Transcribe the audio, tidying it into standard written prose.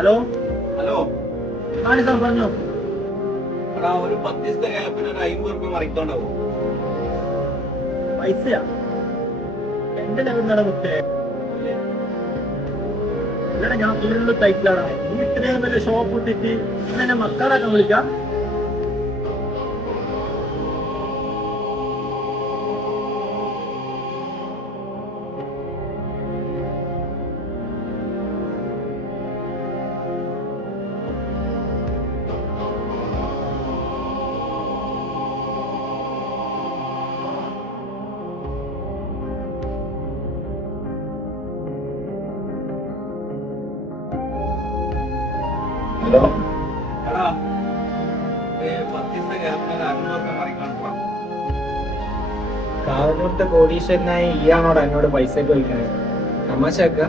Hello hello. ആണ് sir പറഞ്ഞോ. എടാ ഒരു 10 ദിവസത്തെ ഗ്യാപ്പിന് ഒരു 50 റുപ്യ മറിക്കോണ്ടാവോ? പൈസയാ എന്റെ ലെവലിലാണ് മുട്ടേ. ഇല്ലടാ ഞാൻ ഫുള്ള് ടൈറ്റിലാണ്. നീ ഇത്രയും വലിയ ഷോപ്പ് ഇട്ടിട്ട് എന്നെ മക്കളാക്കാൻ വിളിക്കാം. ഹലോ. എടാ 10 ദിവസത്തെ ഗ്യാപ്പിന് ഒരു 50 റുപ്യ മറിക്കോണ്ടാ. കാവനൂർത്തെ കോടീശ്വരനായ ഇയാണോട് എന്നോട് പൈസ ചോദിക്കണേ? തമാശക്ക.